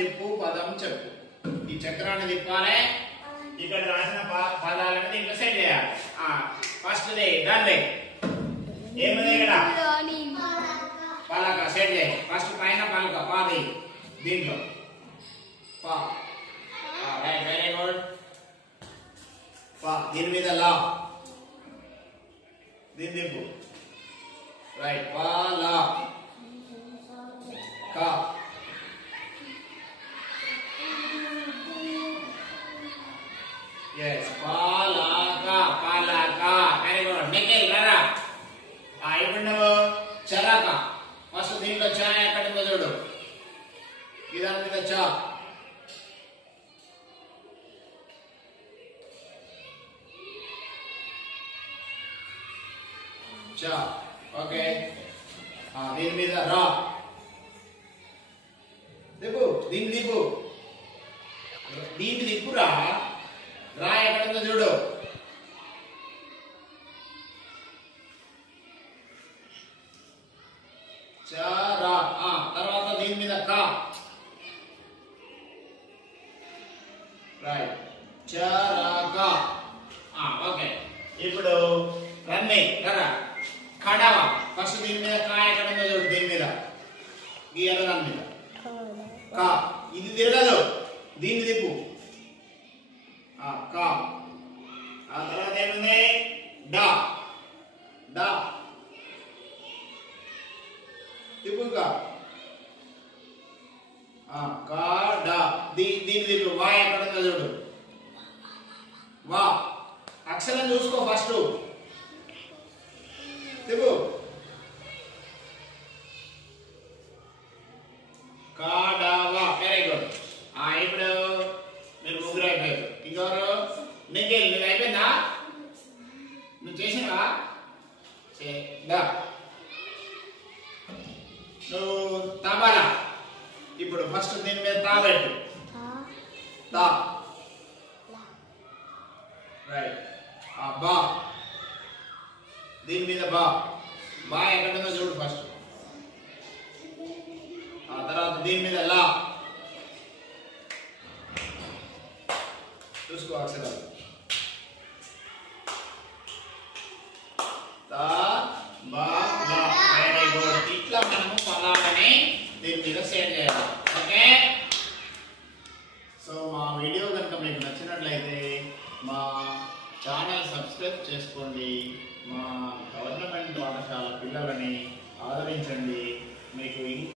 తిప్పు పదం చెప్పు. ఈ చక్రాన్ని తిప్పాలి. ఇక్కడ రాసిన పదాలను దీంట్లో సెట్ చేయాలి. First day done day. ఏముంది ఇక్కడ? పలక సెట్ చేయి. ఫస్ట్ పైన పలక పాది దీంట్లో పా. Right, very good. పా దీని మీద లా, దీని తిప్పు. రైట్, పా లా కా. yes palaka palaka very good nikhil rara ఇప్పుడు నువ్వు చలక ఫస్ట్ దీంట్లో చా ఎక్కడ ఉందో చూడు. ఇదాని మీద చా. చా ఓకే. దీని మీద రా. దిప్పు దీన్ని దిప్పు. దీన్ని దిప్పురా. రా ఎక్కడ ఉందో చూడు. చారా. తర్వాత దీని మీద కా. రైట్, చారాకా. ఓకే. ఇప్పుడు రన్నింగ్ కదా. కడవ ఫస్ట్ దీని మీద కా ఎక్కడ ఉందో చూడు. దీని మీద గీయాలి. దాని మీద కా. ఇది తిరగదు. దీన్ని తిప్పు. కా. ఆ తర్వాత ఏముంది? డా. డా తిప్పు. కా కా డా. దీన్ని తిప్పు. వా ఎక్కడ ఉందో చూడు. వా అక్షరం చూసుకో ఫస్ట్. తిప్పు. కా డా వా. Very good. ఇప్పుడు మీరు ముగ్గురు అయిపోయారు. ఇంకెవరు? నిఖిల్ నువ్వు అయిపోయిందా? నువ్వు చేసినవా? నువ్వు తబలా. ఇప్పుడు ఫస్ట్ దీని మీద తా పెట్టు. తా. రైట్. బా. దీని మీద బా. బా ఎక్కడ ఉందో చూడు ఫస్ట్. ఆ తర్వాత దీని మీద లా. చూసుకో అక్షరం.